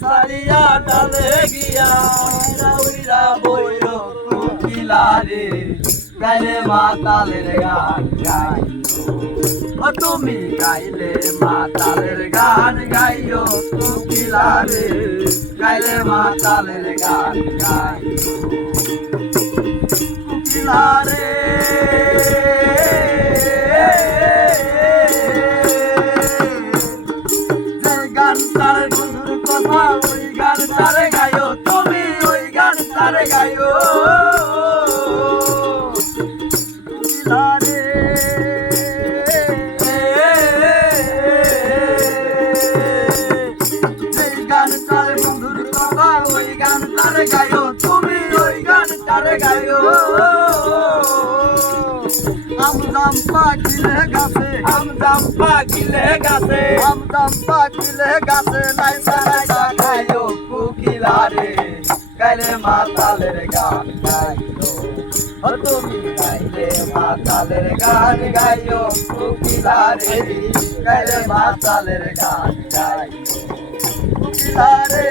সারিয়া ডালে গাইলে মাতালের গান গাইও ও তুমি গাইলে মাতালের গান গাইও কোকিলা রে গাইলে মাতালের গান গাইও কোকিলা গান তারে গাইও। তুমি ওই গান তারে গাইও। আমদাম পাখিলে গাছে। আমদাম পাখিলে গাছে। আমদাম পাখিলে গাছে নাই সারাই গাইও। কুকিলা রে গাইলে মাতালের গান গাইও ও তুমি গাইলে মাতালের গান গাইও কুকিলা রে গাইলে মাতালের গান গাইও কুকিলা রে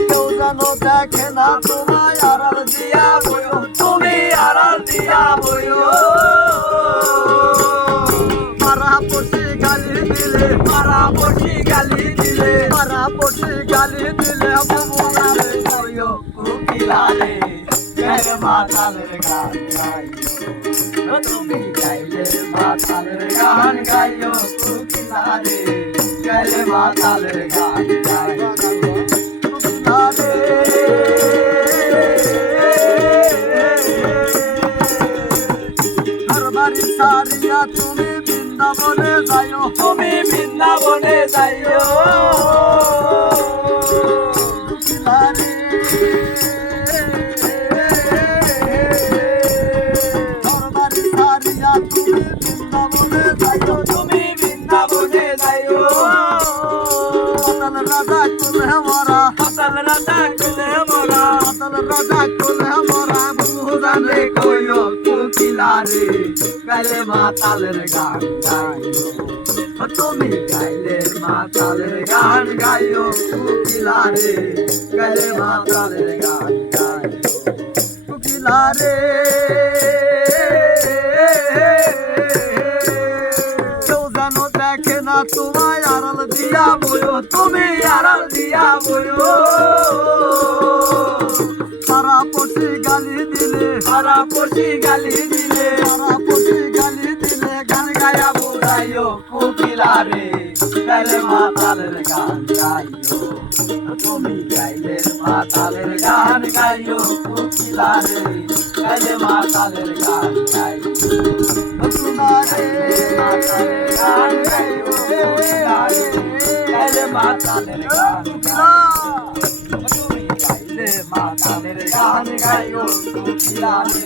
কেউ জানো দেখে না তোমায় আড়াল দিয়া বইও। তুমি আড়াল দিয়া বইও। পড়ছি গালি দিলে বাবুলারে কইও কুকিলারে গাইলে মাতালের গান গাইও। তুমি গাইলে মাতালের গান গাইও, কুকিলারে গাইলে মাতালের গান গাইও। ঘরবাড়ি সারিয়া তুমি বৃন্দাবনে যাইও। তুমি বৃন্দাবনে যাইও। মরা। অতল রাধা কুলে মরা। অতল রাধা কুলে মরা। বুহুরানে কইও কুকিলারে গাইলে মাতালের গান গাইও তুমি গাইলে মাতালের গান গাইও কুকিলারে গাইলে মাতালের গান গাইও কুকিলারে তোমায় আড়াল দিয়া বইও তুমি আড়াল দিয়া বইও সারা পড়ছি গালি দিলে, সারা পড়ছি গালি দিলে, সারা পড়ছি গালি দিলে গান গায়া বুড়াইও কোকিলারে। গাইলে মাতালের গান গাইও, তুমি গাইলে মাতালের গান গাইও কোকিলারে। গাইলে মাতালের গান গাইও। কোকিলারে মাতালের গান গাইলে মাতালের গান গাইও কোকিলারে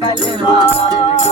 গাইলে মাতালের